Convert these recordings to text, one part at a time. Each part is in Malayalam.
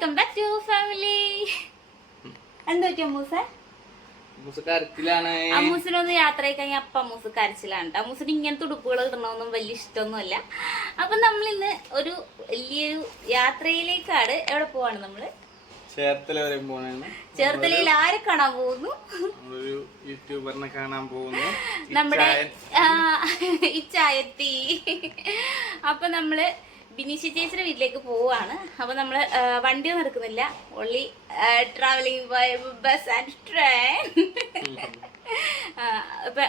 വെൽക്കം ബാക്ക് ടു ഫാമിലി എന്താ പറ്റി മൂസ? കരത്തിലാണ് അമ്മൂസിനൊന്ന് യാത്ര കഴിഞ്ഞാൽ അപ്പ അമ്മൂസ് കരച്ചിലാണ് കേട്ടോ അമ്മൂസിന് ഇങ്ങനത്തെ ഉടുപ്പുകൾ ഇടണമെന്നും വലിയ ഇഷ്ടമൊന്നുമല്ല. അപ്പൊ നമ്മൾ ഇന്ന് ഒരു വലിയൊരു യാത്രയിലേക്കാണ് എവിടെ പോവാണ് നമ്മൾ? ചേർത്തല വരെ പോവാണ് ചേർത്തലയിൽ ആരെ കാണാൻ പോകുന്നു? ഒരു യൂട്യൂബറിനെ കാണാൻ പോകുന്നു. നമ്മുടെ ഇച്ചായത്തി. അപ്പൊ നമ്മൾ ബിനീഷി ചേച്ചിയുടെ വീട്ടിലേക്ക് പോവാണ് അപ്പൊ നമ്മൾ വണ്ടി വണ്ടിയൊന്നും എടുക്കുന്നില്ല. Only travelling by bus and train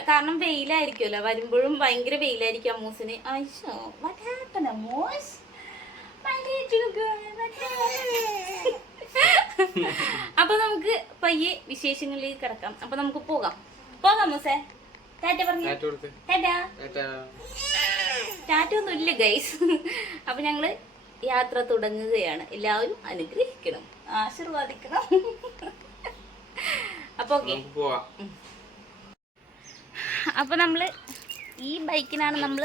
കാരണം വെയിലായിരിക്കുമല്ലോ വരുമ്പോഴും ഭയങ്കര വെയിലായിരിക്കും അമ്മൂസിന്. അയ്യോ വാട്ട് അമ്മൂസ്? അപ്പൊ നമുക്ക് പയ്യെ വിശേഷങ്ങളിലേക്ക് കിടക്കാം. അപ്പൊ നമുക്ക് പോകാം. പോകാം അമ്മൂസേ. ടാറ്റ പറഞ്ഞു. ടാറ്റ. കൊടുത്ത് ടാറ്റാ ടാറ്റ ടാറ്റ ഒന്നും ഇല്ല ഗൈസ് അപ്പൊ ഞങ്ങൾ യാത്ര തുടങ്ങുകയാണ്. എല്ലാവരും അനുഗ്രഹിക്കണം. ആശീർവാദിക്കണം. അപ്പൊ ഓക്കെ അപ്പൊ നമ്മൾ ഈ ബൈക്കിനാണ് നമ്മൾ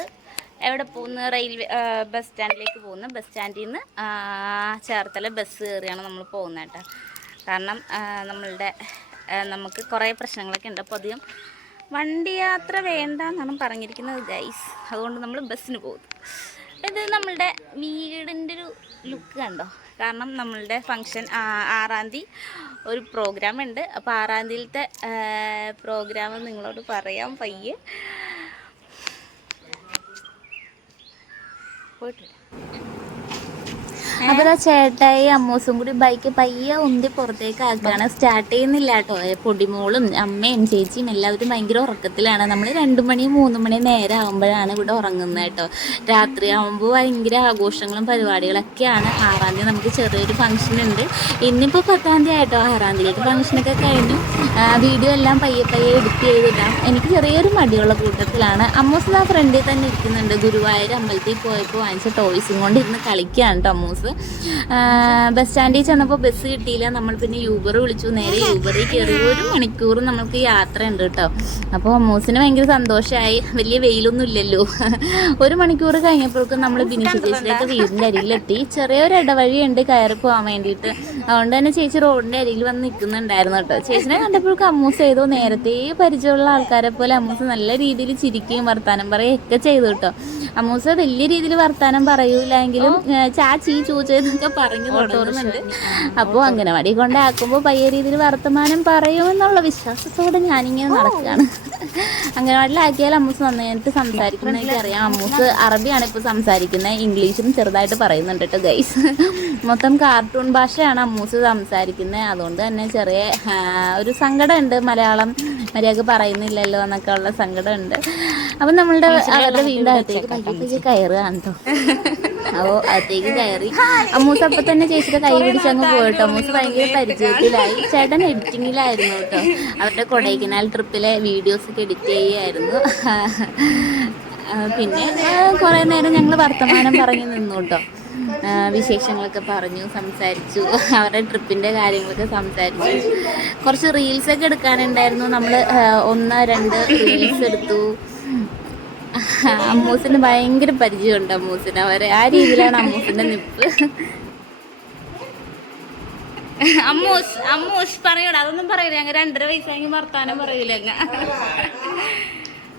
എവിടെ പോകുന്നത്? റെയിൽവേ ബസ് സ്റ്റാൻഡിലേക്ക് പോകുന്നത്. ബസ് സ്റ്റാൻഡിൽ നിന്ന് ചേർത്തല ബസ് കയറിയാണ് നമ്മൾ പോകുന്നത് കേട്ടോ. കാരണം നമ്മളുടെ നമുക്ക് കുറേ പ്രശ്നങ്ങളൊക്കെ ഉണ്ട്. അപ്പോൾ അധികം വണ്ടി യാത്ര വേണ്ട എന്നാണ് പറഞ്ഞിരിക്കുന്നത് ഗൈസ് അതുകൊണ്ട് നമ്മൾ ബസ്സിന് പോകും ഇത് നമ്മളുടെ വീടിന്റെ ഒരു ലുക്ക് കണ്ടോ? കാരണം നമ്മളുടെ ഫങ്ഷൻ ആറാം തീയതി ഒരു പ്രോഗ്രാം ഉണ്ട്. അപ്പോൾ ആറാം തീയതിയിലത്തെ പ്രോഗ്രാം നിങ്ങളോട് പറയാം പയ്യെ പോയിട്ട് അപ്പൊ ദാ ചേട്ടായി അമ്മൂസും കൂടി ബൈക്ക് പയ്യെ ഉന്തി പുറത്തേക്ക് ആക്കുകയാണ് സ്റ്റാർട്ട് ചെയ്യുന്നില്ല കേട്ടോ പൊടിമോളും അമ്മയും ചേച്ചിയും എല്ലാവരും ഭയങ്കര ഉറക്കത്തിലാണ്. നമ്മൾ രണ്ടു മണി മൂന്ന് മണി നേരം ആകുമ്പോഴാണ് ഇവിടെ ഉറങ്ങുന്നത് കേട്ടോ. രാത്രി ആകുമ്പോൾ ഭയങ്കര ആഘോഷങ്ങളും പരിപാടികളൊക്കെയാണ്. ആറാം തീയതി നമുക്ക് ചെറിയൊരു ഫംഗ്ഷൻ ഉണ്ട്. ഇന്നിപ്പോ പത്താം തീയതി ആയിട്ടോ. ആറാം തീയതി ഫംഗ്ഷനൊക്കെ കഴിഞ്ഞു. വീഡിയോ എല്ലാം പയ്യെ പയ്യെ എഡിറ്റ് ചെയ്തിടാം എനിക്ക് ചെറിയൊരു മടിയുള്ള കൂട്ടത്തിലാണ്. അമ്മൂസ് ആ ഫ്രണ്ടിൽ തന്നെ ഇരിക്കുന്നുണ്ട്. ഗുരുവായൂർ അമ്പലത്തിൽ പോയപ്പോൾ വാങ്ങിച്ച ടോയ്സും കൊണ്ട് ഇരുന്ന് കളിക്കുകയാണ് കേട്ടോ അമ്മൂസ്. ബസ്. സ്റ്റാൻഡിൽ ചെന്നപ്പോൾ ബസ് കിട്ടിയില്ല. നമ്മൾ പിന്നെ യൂബർ വിളിച്ചു. നേരെ യൂബറിൽ കയറി ഒരു മണിക്കൂർ നമ്മൾക്ക് യാത്ര ഉണ്ട് കേട്ടോ. അപ്പോൾ അമ്മൂസിന് ഭയങ്കര സന്തോഷമായി വലിയ വെയിലൊന്നും ഇല്ലല്ലോ. ഒരു മണിക്കൂർ കഴിഞ്ഞപ്പോഴേക്കും നമ്മൾ ബിനിഷ് ചേച്ചിയുടെ വീടിന്റെ അരികിലെത്തി. ചെറിയൊരു ഇടവഴി ഉണ്ട് കയറി പോകാൻ വേണ്ടിയിട്ട്. അതുകൊണ്ട് തന്നെ ചേച്ചി റോഡിന്റെ അരികിൽ വന്ന് നിൽക്കുന്നുണ്ടായിരുന്നു കേട്ടോ. ചേച്ചിനെ കണ്ടപ്പോഴേക്കും അമ്മൂസ് ചെയ്തോ നേരത്തെ പരിചയമുള്ള ആൾക്കാരെ പോലെ അമ്മൂസ് നല്ല രീതിയിൽ ചിരിക്കുകയും വർത്താനം പറയുകയും ഒക്കെ ചെയ്തു കേട്ടോ. അമ്മൂസ് വലിയ രീതിയിൽ വർത്താനം പറയൂലെങ്കിലും എങ്കിലും ചാച്ചി ചൂച്ചെന്നൊക്കെ പറഞ്ഞു തുടങ്ങുന്നുണ്ട് അപ്പോൾ അംഗനവാടി കൊണ്ടാക്കുമ്പോൾ പയ്യ രീതിയിൽ വർത്തമാനം പറയുമെന്നുള്ള വിശ്വാസത്തോടെ ഞാനിങ്ങനെ നടക്കുകയാണ് അംഗനവാടിയിലാക്കിയാൽ അമ്മൂസ് നന്നായിട്ട് സംസാരിക്കണമെങ്കിൽ അറിയാം അമ്മൂസ് അറബിയാണ് ഇപ്പോൾ സംസാരിക്കുന്നത്. ഇംഗ്ലീഷും ചെറുതായിട്ട് പറയുന്നുണ്ട് കേട്ടോ ഗൈസ് മൊത്തം കാർട്ടൂൺ ഭാഷയാണ് അമ്മൂസ് സംസാരിക്കുന്നത്. അതുകൊണ്ട് തന്നെ ചെറിയ ഒരു സങ്കടമുണ്ട്. മലയാളം മര്യാദയ്ക്ക് പറയുന്നില്ലല്ലോ എന്നൊക്കെ ഉള്ള സങ്കടമുണ്ട്. അപ്പം നമ്മളുടെ അവരുടെ വീടിന്റെ അകത്തേക്ക് പയ്യെ കയറുകയാണ് കേട്ടോ അപ്പോൾ അകത്തേക്ക് കയറി. അമ്മൂസ് അപ്പൊ തന്നെ ചേച്ചിയുടെ കൈ പിടിച്ച് അങ്ങ് പോയിട്ടോ അമ്മൂസ് ഭയങ്കര പരിചയത്തിലായി. ചേട്ടൻ എഡിറ്റിങ്ങിലായിരുന്നു കേട്ടോ. അവരുടെ കൊടൈക്കനാൽ ട്രിപ്പിലെ വീഡിയോസ് ഒക്കെ എഡിറ്റ് ചെയ്യായിരുന്നു പിന്നെ കുറേ നേരം ഞങ്ങൾ വർത്തമാനം പറഞ്ഞു നിന്നു കേട്ടോ. വിശേഷങ്ങളൊക്കെ പറഞ്ഞു സംസാരിച്ചു. അവരുടെ ട്രിപ്പിന്റെ കാര്യങ്ങളൊക്കെ സംസാരിച്ചു. കുറച്ച് റീൽസൊക്കെ എടുക്കാനുണ്ടായിരുന്നു. നമ്മൾ ഒന്ന് രണ്ട് റീൽസ് എടുത്തു. അമ്മൂസിന് ഭയങ്കര പരിചയമുണ്ട് അമ്മൂസിന് അവരെ ആ രീതിയിലാണ് അമ്മൂസിന്റെ നിപ്പ്. അമ്മൂസ് അമ്മൂസ് പറയൂടാ അതൊന്നും പറയില്ല ഞങ്ങൾ രണ്ടര വയസ്സായെങ്കിൽ വർത്താനം പറയൂല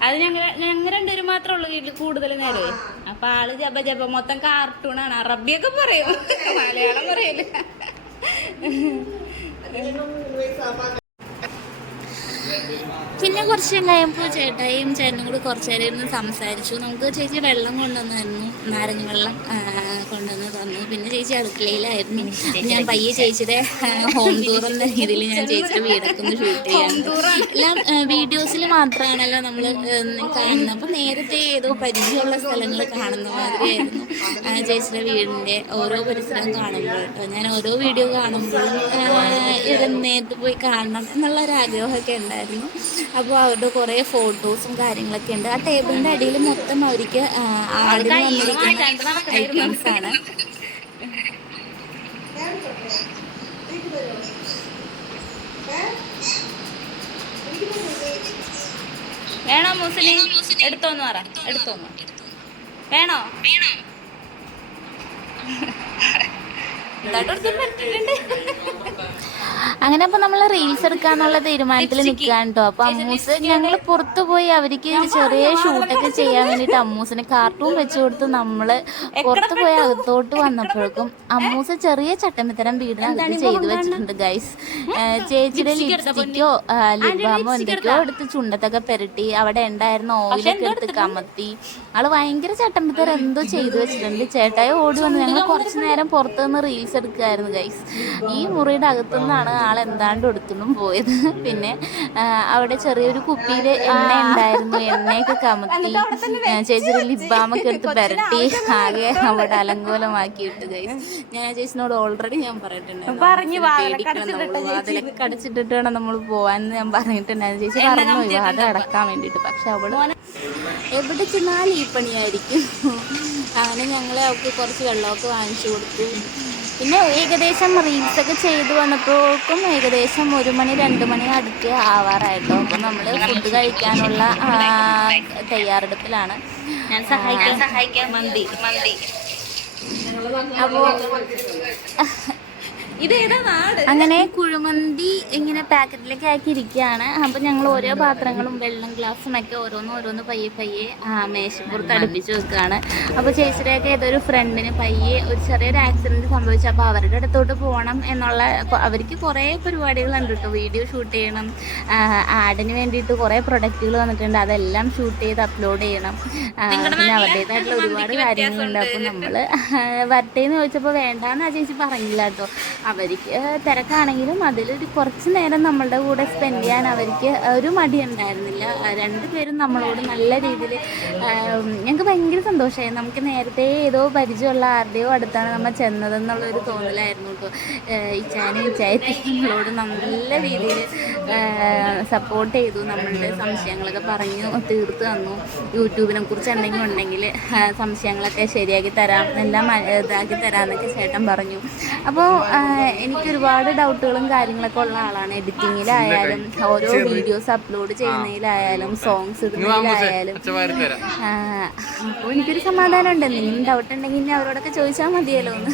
അത് ഞങ്ങൾ ഞങ്ങൾ രണ്ടുപേരും മാത്രമേ ഉള്ളൂ വീട്ടിൽ കൂടുതൽ നേരമേ അപ്പൊ ആൾ ജപ ജപ. മൊത്തം കാർട്ടൂണാണ് അറബിയൊക്കെ പറയും. മലയാളം പറയില്ല പിന്നെ കുറച്ച് നേരം കഴിയുമ്പോൾ ചേട്ടായും ചേട്ടനും കൂടി കുറച്ച് നേരം ഇരുന്ന് സംസാരിച്ചു. നമുക്ക് ചേച്ചി വെള്ളം കൊണ്ടുവന്നായിരുന്നു. നാരങ്ങ വെള്ളം കൊണ്ടുവന്ന് തന്നു. പിന്നെ ചേച്ചി അടുക്കളയിലായിരുന്നു. ഞാൻ പയ്യെ ചേച്ചിയുടെ ഹോം ടൂർ എന്ന രീതിയിൽ ഞാൻ ചേച്ചിയുടെ വീടൊക്കെ ഒന്ന് ഷൂട്ട് ചെയ്യാൻ എല്ലാം വീഡിയോസിൽ മാത്രമാണല്ലോ നമ്മൾ കാണുന്നത്. അപ്പം നേരത്തെ ഏതോ പരിചയമുള്ള സ്ഥലങ്ങൾ കാണുന്ന മാതിരിയായിരുന്നു ചേച്ചിയുടെ വീടിന്റെ ഓരോ പരിസരം കാണുമ്പോൾ. കേട്ടോ ഞാൻ ഓരോ വീഡിയോ കാണുമ്പോഴും ഇത് നേരത്തെ പോയി കാണണം എന്നുള്ള ഒരു ആഗ്രഹമൊക്കെ ഉണ്ടായിരുന്നു. അപ്പോൾ അവരുടെ കുറേ ഫോട്ടോസും കാര്യങ്ങളൊക്കെ ഉണ്ട്. ആ ടേബിളിന്റെ അടിയിൽ മൊത്തം അവർക്ക് ആടിന് വന്നിരിക്കുന്ന ഐറ്റംസ് ആണ് വേണോ മുസ്ലിം എടുത്തോന്ന് പറ എടുത്തോന്ന്. വേണോ? അങ്ങനെ അപ്പൊ നമ്മൾ റീൽസ് എടുക്കാന്നുള്ള തീരുമാനത്തിൽ നിൽക്കാൻ കേട്ടോ അപ്പൊ അമ്മൂസ് ഞങ്ങൾ പുറത്തു പോയി അവർക്ക് ചെറിയ ഷൂട്ടൊക്കെ ചെയ്യാൻ വേണ്ടിട്ട് അമ്മൂസിന് കാർട്ടൂൺ വെച്ചു കൊടുത്ത് നമ്മൾ പുറത്തു പോയി അകത്തോട്ട് വന്നപ്പോഴേക്കും അമ്മൂസ് ചെറിയ ചട്ടമ്പിത്തരം വീടിനകത്ത് ചെയ്തു വെച്ചിട്ടുണ്ട് ഗൈസ് ചേച്ചിയുടെ ലിപ്സ്റ്റിക്കോ ലിബാമോ എന്തൊക്കെയോ എടുത്ത്? ചുണ്ടത്തൊക്കെ പെരട്ടി അവിടെ ഉണ്ടായിരുന്ന ഓയിലൊക്കെ എടുത്ത് കമത്തി. ആൾ ഭയങ്കര ചട്ടമ്പിത്തരം എന്തോ ചെയ്തു വെച്ചിട്ടുണ്ട്. ചേട്ടായി ഓടി വന്ന് ഞങ്ങൾ കുറച്ചു നേരം പുറത്തുനിന്ന് റീൽസ് എടുക്കുകയായിരുന്നു ഗൈസ് ഈ മുറിയുടെ അകത്തുനിന്നാണ് ആൾ എന്താണ്ട് എടുത്തും പോയത്. പിന്നെ അവിടെ ചെറിയൊരു കുപ്പിയിൽ എണ്ണ ഉണ്ടായിരുന്നു. എണ്ണയൊക്കെ കമത്തി. ചേച്ചിയുടെ ലിബാമൊക്കെ എടുത്ത് പെരട്ടി. ആകെ അവിടെ അലങ്കോലമാക്കിയിട്ട് ഞാൻ ചേച്ചിനോട് ഓൾറെഡി ഞാൻ പറഞ്ഞിട്ടുണ്ടായിരുന്നു. അതിലൊക്കെ അടച്ചിട്ടിട്ട് വേണം നമ്മൾ പോവാന്ന് ഞാൻ പറഞ്ഞിട്ടുണ്ടായിരുന്നു. ചേച്ചി പറഞ്ഞു വിവാദം അടക്കാൻ വേണ്ടിയിട്ട്. പക്ഷെ അവൾ എവിടെ ചെന്നാലും ഈ പണിയായിരിക്കും. അങ്ങനെ ഞങ്ങളെ അവൾക്ക് കുറച്ച് വെള്ളമൊക്കെ വാങ്ങിച്ചു കൊടുത്തു. പിന്നെ ഏകദേശം റീൽസ് ഒക്കെ ചെയ്തു വന്നപ്പോഴേക്കും ഏകദേശം ഒരു മണി രണ്ട് മണി അടുത്ത് ആവാറായിട്ടോ. അപ്പം നമ്മൾ ഫുഡ് കഴിക്കാനുള്ള തയ്യാറെടുപ്പിലാണ്. ഞാൻ സഹായിക്കാം. സഹായിക്കാം മന്തി. മന്തി അപ്പോൾ അങ്ങനെ കുഴിമന്തി ഇങ്ങനെ പാക്കറ്റിലേക്ക് ആക്കി ഇരിക്കുകയാണ് അപ്പം ഞങ്ങൾ ഓരോ പാത്രങ്ങളും വെള്ളം ഗ്ലാസ്സും ഒക്കെ ഓരോന്ന് ഓരോന്ന് പയ്യെ പയ്യെ മേശപ്പുറത്ത് അടുപ്പിച്ച് വെക്കുകയാണ്. അപ്പോൾ ചേച്ചിയുടെയൊക്കെ ഏതൊരു ഫ്രണ്ടിന് പയ്യെ ഒരു ചെറിയൊരു ആക്സിഡന്റ് സംഭവിച്ചു. അപ്പോൾ അവരുടെ അടുത്തോട്ട് പോകണം എന്നുള്ള അവർക്ക് കുറേ പരിപാടികളുണ്ട് കേട്ടോ. വീഡിയോ ഷൂട്ട് ചെയ്യണം ആഡിന് വേണ്ടിയിട്ട് കുറേ പ്രൊഡക്റ്റുകൾ വന്നിട്ടുണ്ട് അതെല്ലാം ഷൂട്ട് ചെയ്ത് അപ്ലോഡ് ചെയ്യണം. പിന്നെ അവരുടേതായിട്ടുള്ള ഒരുപാട് കാര്യങ്ങളുണ്ട്. അപ്പോൾ നമ്മൾ വരട്ടേന്ന് ചോദിച്ചപ്പോൾ വേണ്ടാന്ന് ആ ചേച്ചി പറഞ്ഞില്ല കേട്ടോ. അവർക്ക് തിരക്കാണെങ്കിലും അതിലൊരു കുറച്ച് നേരം നമ്മളുടെ കൂടെ സ്പെൻഡ് ചെയ്യാൻ അവർക്ക് ഒരു മടി ഉണ്ടായിരുന്നില്ല രണ്ടുപേരും നമ്മളോട് നല്ല രീതിയിൽ ഞങ്ങൾക്ക് ഭയങ്കര സന്തോഷമായി. നമുക്ക് നേരത്തെ ഏതോ പരിചയമുള്ള ആരുടെയോ അടുത്താണ് നമ്മൾ ചെന്നതെന്നുള്ളൊരു തോന്നലായിരുന്നു കേട്ടോ. ഇച്ചാനും ഇച്ചായത്തി നമ്മളോട് നല്ല രീതിയിൽ സപ്പോർട്ട് ചെയ്തു നമ്മളുടെ സംശയങ്ങളൊക്കെ പറഞ്ഞു തീർത്ത് തന്നു. യൂട്യൂബിനെ കുറിച്ച് എന്തെങ്കിലും ഉണ്ടെങ്കിൽ സംശയങ്ങളൊക്കെ ശരിയാക്കി തരാം എല്ലാം ഇതാക്കി തരാമെന്നൊക്കെ ചേട്ടൻ പറഞ്ഞു. അപ്പോൾ എനിക്ക് ഒരുപാട് ഡൗട്ടുകളും കാര്യങ്ങളൊക്കെ ഉള്ള ആളാണ്. എഡിറ്റിങ്ങിലായാലും ഓരോ വീഡിയോസ് അപ്ലോഡ് ചെയ്യുന്നതിലായാലും സോങ്സ് ഇടുന്നതിലായാലും. അപ്പോൾ എനിക്കൊരു സമാധാനം ഉണ്ട് എന്തെങ്കിലും ഡൗട്ട് ഉണ്ടെങ്കിൽ ഇനി അവരോടൊക്കെ ചോദിച്ചാൽ മതിയല്ലോ എന്ന്.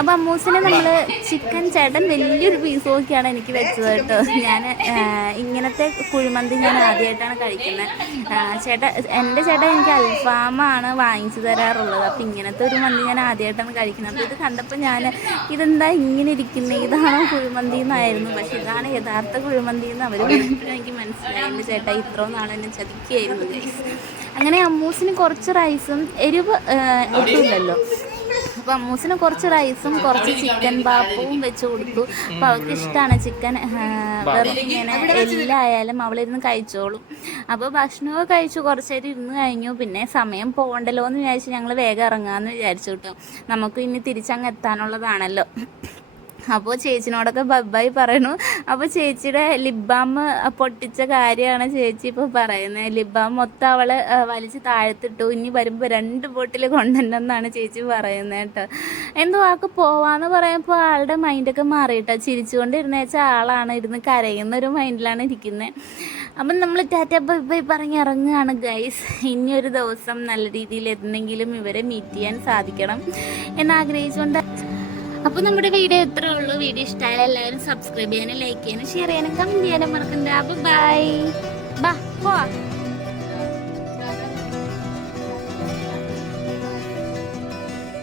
അപ്പോൾ അമ്മൂസിനെ നമ്മൾ ചിക്കൻ ചേട്ടൻ വലിയൊരു പീസ് നോക്കിയാണ് എനിക്ക് വെച്ചത് കേട്ടോ. ഞാൻ ഇങ്ങനത്തെ കുഴിമന്തി ഞാൻ ആദ്യമായിട്ടാണ് കഴിക്കുന്നത്. ചേട്ടൻ എന്റെ ചേട്ടൻ എനിക്ക് അൽഫാമാണ് വാങ്ങിച്ചു തരാറുള്ളത്. അപ്പോൾ ഇങ്ങനത്തെ ഒരു മന്തി ഞാൻ ആദ്യമായിട്ടാണ് കഴിക്കുന്നത്. അപ്പോൾ ഇത് കണ്ടപ്പോൾ ഞാൻ ഇതെന്താ ഇങ്ങനെ ഇരിക്കുന്നത് ഇതാണോ കുഴിമന്തി എന്നായിരുന്നു. പക്ഷെ ഇതാണ് യഥാർത്ഥ കുഴിമന്തി എന്ന് പറഞ്ഞപ്പോൾ എനിക്ക് മനസ്സിലായിരുന്നു ചേട്ടാ ഇത്രയും നാളെ എന്നെ ചതിക്കുകയായിരുന്നു. അങ്ങനെ അമ്മൂസിന് കുറച്ച് റൈസും എരിവ് ഒട്ടുമില്ലല്ലോ അപ്പോൾ അമ്മൂസിന് കുറച്ച് റൈസും കുറച്ച് ചിക്കൻ പാപ്പവും വെച്ച് കൊടുത്തു. അപ്പോൾ അവൾക്ക് ഇഷ്ടമാണ് ചിക്കൻ വെറുതെ ഇങ്ങനെ എല്ലായാലും അവളിരുന്ന് കഴിച്ചോളും. അപ്പോൾ ഭക്ഷണമൊക്കെ കഴിച്ചു. കുറച്ച് നേരം ഇരുന്ന് കഴിഞ്ഞു. പിന്നെ സമയം പോകണ്ടല്ലോ എന്ന് വിചാരിച്ച് ഞങ്ങൾ വേഗം ഇറങ്ങാമെന്ന് വിചാരിച്ചു കേട്ടോ. നമുക്ക് ഇനി തിരിച്ചങ്ങ് എത്താനുള്ളതാണല്ലോ. അപ്പോൾ ചേച്ചിനോടൊക്കെ ബബ്ബായി പറയണു. അപ്പോൾ ചേച്ചിയുടെ ലിബാം പൊട്ടിച്ച കാര്യമാണ് ചേച്ചി ഇപ്പോൾ പറയുന്നത് ലിബാം മൊത്തം അവൾ വലിച്ച് താഴത്തിട്ടു. ഇനി വരുമ്പോൾ രണ്ട് ബോട്ടിൽ കൊണ്ടുണ്ടെന്നാണ് ചേച്ചി പറയുന്നത് കേട്ടോ. എന്തോ ആൾക്ക് പോവാന്ന് പറയുമ്പോൾ ആളുടെ മൈൻഡൊക്കെ മാറിയിട്ടോ. ചിരിച്ചുകൊണ്ടിരുന്ന വെച്ചാൽ ആളാണ് ഇരുന്ന് കരയുന്ന ഒരു മൈൻഡിലാണ് ഇരിക്കുന്നത് അപ്പം നമ്മൾ ടാറ്റ ബൈ ബൈ പറഞ്ഞ് ഇറങ്ങുകയാണ് ഗൈസ് ഇനിയൊരു ദിവസം നല്ല രീതിയിൽ എന്തെങ്കിലും ഇവരെ മീറ്റ് ചെയ്യാൻ സാധിക്കണം. എന്നാഗ്രഹിച്ചുകൊണ്ട് അപ്പോൾ നമ്മുടെ വീഡിയോ ഇത്രേ ഉള്ളൂ. വീഡിയോ ഇഷ്ടമായ എല്ലാവരും സബ്സ്ക്രൈബ് ചെയ്യാനും ലൈക്ക് ചെയ്യാനും ഷെയർ ചെയ്യാനും കമന്റ് ചെയ്യാനും മറക്കണ്ട. അപ്പോൾ ബൈ ബാ പോവാ.